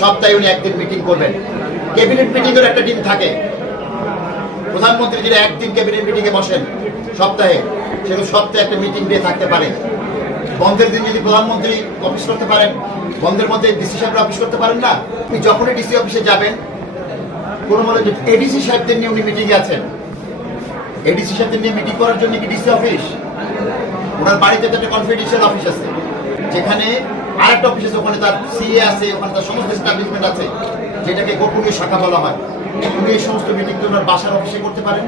সপ্তাহে উনি একদিন মিটিং করবেন। ক্যাবিনেট মিটিং এর একটা দিন থাকে, প্রধানমন্ত্রী যদি একদিন ক্যাবিনেট মিটিং এ বসেন সপ্তাহে, সেগুলো সপ্তাহে একটা মিটিং ডে থাকতে পারে। বন্ধের দিন যদি প্রধানমন্ত্রী অফিস করতে পারেন, বন্ধের মধ্যে ডিসি সাহেবরা অফিস করতে পারেন না। আপনি যখনই ডিসি অফিসে যাবেন, কোনো বলে যে এডিসি সাহেবদের নিয়ে উনি মিটিং এ আছেন, এডিসি সাহেবদের নিয়ে মিটিং করার জন্য কি ডিসি অফিস? ওনার বাড়িতে তো একটা কনফিডেন্সিয়াল অফিস আছে, যেখানে আরেকটা অফিস আছে, ওখানে তার সিএ আছে, ওখানে তার সমস্ত এস্টাবলিশমেন্ট আছে, যেটাকে গোপনীয় শাখা বলা হয়। উনি এই সমস্ত মিটিং তো ওনার বাসার অফিসে করতে পারেন।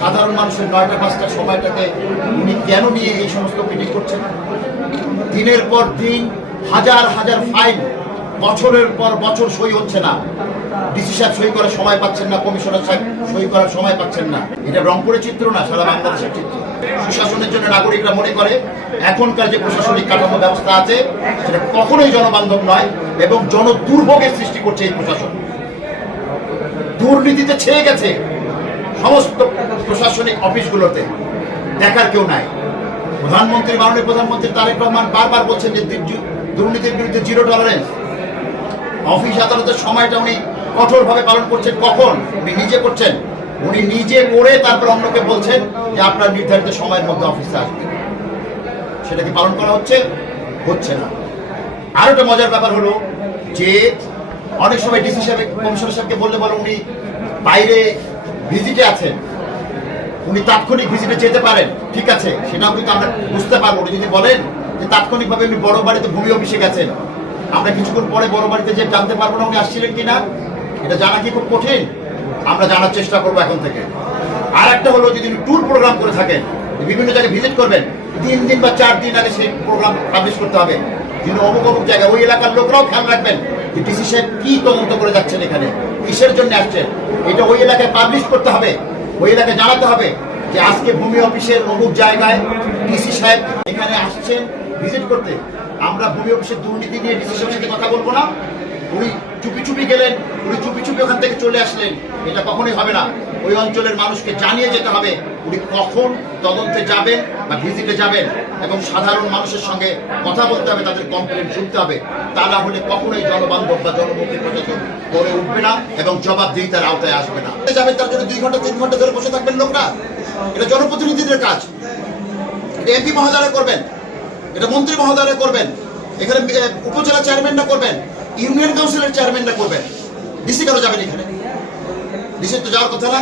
সাধারণ মানুষের 9টা 5টার সময়টাকে উনি কেন নিয়ে এই সমস্ত মিটিং করছেন? দিনের পর দিন হাজার হাজার ফাইল, বছরের পর বছর সই হচ্ছে না। ডিসি সাহেব সই করার সময় পাচ্ছেন না, কমিশনার সাহেব সই করার সময় পাচ্ছেন না। এটা রংপুরের চিত্র না, সারা বাংলাদেশের চিত্র। সুশাসনের জন্য নাগরিকরা মনে করে এখনকার যে প্রশাসনিক কাঠামো ব্যবস্থা আছে সেটা কখনোই জনবান্ধব নয় এবং জনদুর্ভোগের সৃষ্টি করছে এই প্রশাসন। দুর্নীতিতে ছেয়ে গেছে সমস্ত প্রশাসনিক অফিসগুলোতে, দেখার কেউ নাই। প্রধানমন্ত্রী, মাননীয় প্রধানমন্ত্রী তারেক রহমান বারবার বলছেন যে দুর্নীতির বিরুদ্ধে জিরো টলারেন্স। অফিস আদালতের সময়টা উনি কঠোরভাবে পালন করছেন। কখন? উনি নিজে করছেন, উনি নিজে করে তারপর অন্যকে বলছেন যে আপনার নির্ধারিত সময়ের মধ্যে অফিসে আসবে। সেটা কি পালন করা হচ্ছে? হচ্ছে না। আর একটা মজার ব্যাপার হলো যে অনেক সময় ডিসি সাহেব কমিশনার সাহেবকে বললে বলে উনি বাইরে ভিজিটে আছেন, উনি তাৎক্ষণিক ভিজিটে যেতে পারেন, ঠিক আছে, সেটাও কিন্তু আমরা বুঝতে পারবো। উনি যদি বলেন যে তাৎক্ষণিকভাবে উনি বড় বাড়িতে ভূমি অফিসে গেছেন, আমরা কিছুক্ষণ পরে বড় বাড়িতে যে জানতে পারবো না উনি আসছিলেন কিনা। এটা জানা কি খুব কঠিন? আমরা জানার চেষ্টা করবো এখন থেকে। আর একটা হলো, যদি ট্যুর প্রোগ্রাম করে থাকেন, বিভিন্ন জায়গায় ভিজিট করবেন, 3 দিন বা 4 দিন আগে সেই প্রোগ্রাম পাবলিশ করতে হবে। কিন্তু অমুক অমুক জায়গায় ওই এলাকার লোকরাও খেয়াল রাখবেন যে ডিসি সাহেব কি তদন্ত করে যাচ্ছেন, এখানে কিসের জন্য আসছেন, এটা ওই এলাকায় পাবলিশ করতে হবে। ওই এলাকায় জানাতে হবে যে আজকে ভূমি অফিসের অমুক জায়গায় ডিসি সাহেব এখানে আসছেন ভিজিট করতে। আমরা ভূমি অফিসের দুর্নীতি নিয়ে ডিসি সাহেবের সাথে কথা বলবো না। উনি চুপি চুপি গেলেন, উনি চুপি চুপি ওখান থেকে চলে আসলেন, এটা কখনোই হবে না। ওই অঞ্চলের মানুষকে জানিয়ে যেতে হবে উনি কখন তদন্তে যাবেন বা ভিজিটে যাবেন, এবং সাধারণ মানুষের সঙ্গে কথা বলতে হবে, তাদের কমপ্লেন শুনতে হবে। তা না হলে কখনোই জনবান্ধব বা জনমুখী প্রশাসন গড়ে উঠবে না এবং জবাবদিহিতার আওতায় আসবে না। যাবেন তার জন্য 2 ঘন্টা 3 ঘন্টা ধরে বসে থাকবেন লোকরা? এটা জনপ্রতিনিধিদের কাজ। এটা এমপি মহোদয়রা করবেন, এটা মন্ত্রী মহোদয়রা করবেন, এখানে উপজেলা চেয়ারম্যানরা করবেন, ইউনিয়ন কাউন্সিলের চেয়ারম্যানরা করবেন। ডিসি কেন যাবেন এখানে? ডিসি তো যাওয়ার কথা না।